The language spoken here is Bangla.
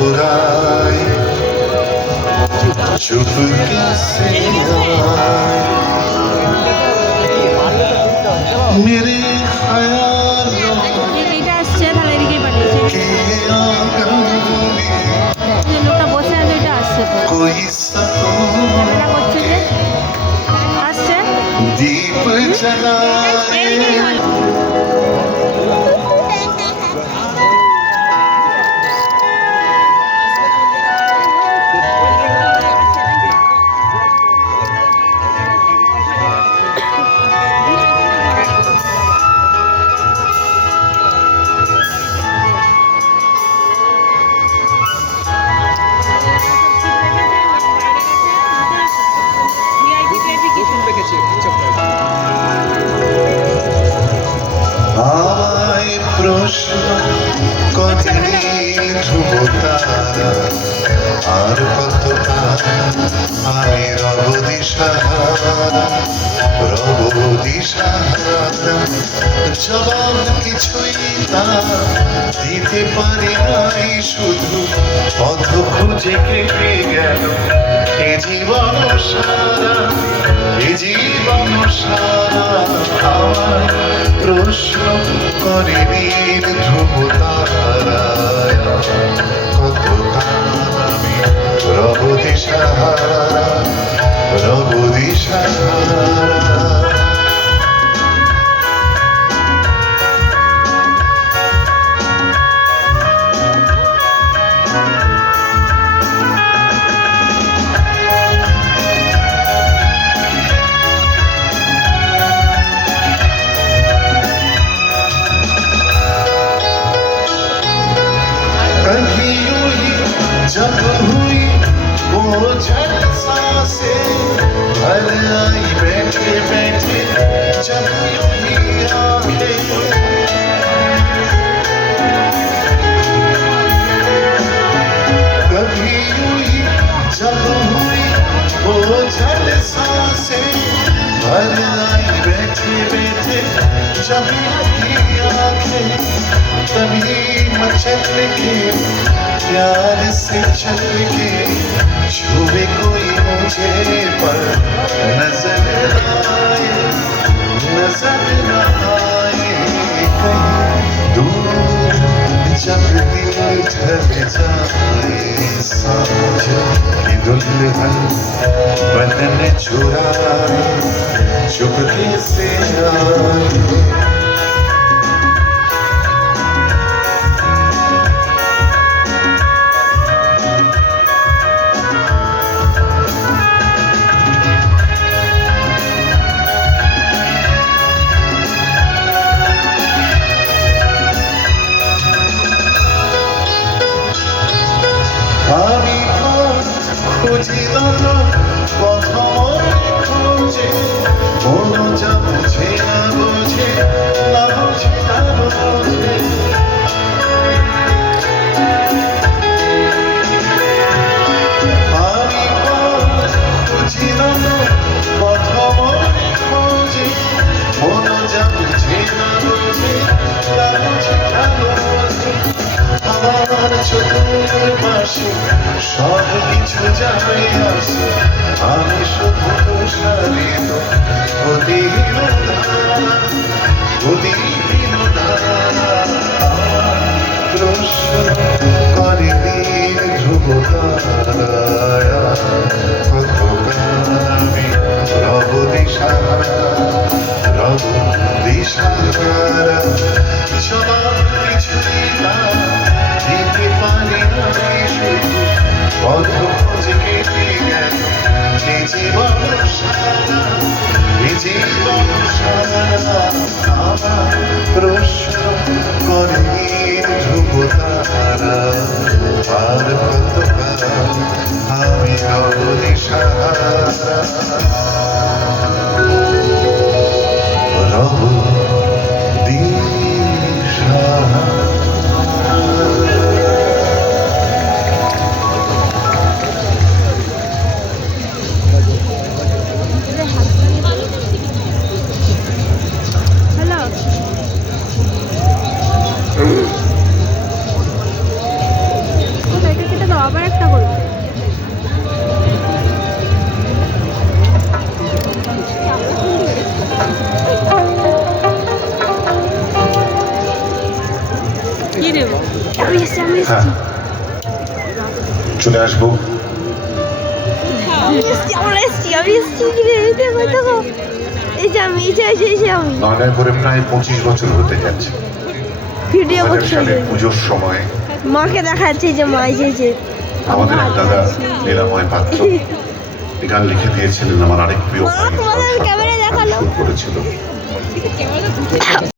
मुस्कुराए चुपके से आए मेरे ख्यालों के आंगन में कोई सपनों दीप जलाए আমায় প্রশ্ন করেনি ধ্রুব তারা আর কতটা আমি রব দিশাহারা জবাব কিছুই তা দিতে পারি নাই শুধু পথ খুঁজে কেটে গেল এ জীবন সারা আমার প্রশ্ন করে দিন ধ্রুব তারায় কতকাল আমি রব দিশাহারা कभी यूं ही जब हुई वो झलसा से भर आई बैठे बैठे जब यूं ही आंखें कभी यूं ही जब हुई वो झलसा से भर आई बैठे बैठे जब यूं ही आंखें तभी मचल के प्यार से चल के छुए कोई मुझे पर नजर आए कहीं दूर जब दिल ढल जाए साँझ की दुल्हन बनन चुराए चुपके से आए আমি খুঁজিলাম প্রথম খোঁজে মন যা বুঝে না বোঝে না বুঝে না বোঝে আমি খুঁজিলাম প্রথম খোঁজে মন যা বুঝে না বোঝে না বুঝে না বোঝে আমার চোখের পাশে সব কিছু যাবে আসে আমি শুধু তুষারিত প্রশ্ন করে দিন ধ্রুব তারায় কতকাল আমি রব দিশাহারা জবাব কিছুই না দিতে পারি নাই শুধু পথ খুঁজে কেটে গেল এ জীবন সারা আমার প্রশ্ন করে ধ্রুব তারা আর কতকাল আমি রব দিশাহারা হ্যাঁ চলে আসবো। নয়নায় প্রায় 25 বছর হতে যাচ্ছে। ভিডিও 2000 সালের পুজোর সময় মাকে দেখাচ্ছে যে মা এসেছে। আমাদের এক দাদা লীলাময় পাত্র এই গান লিখে দিয়েছিলেন। আমার আরেক প্রিয় মা, তোমাদের ক্যামেরায় দেখালো। সুর করেছিল।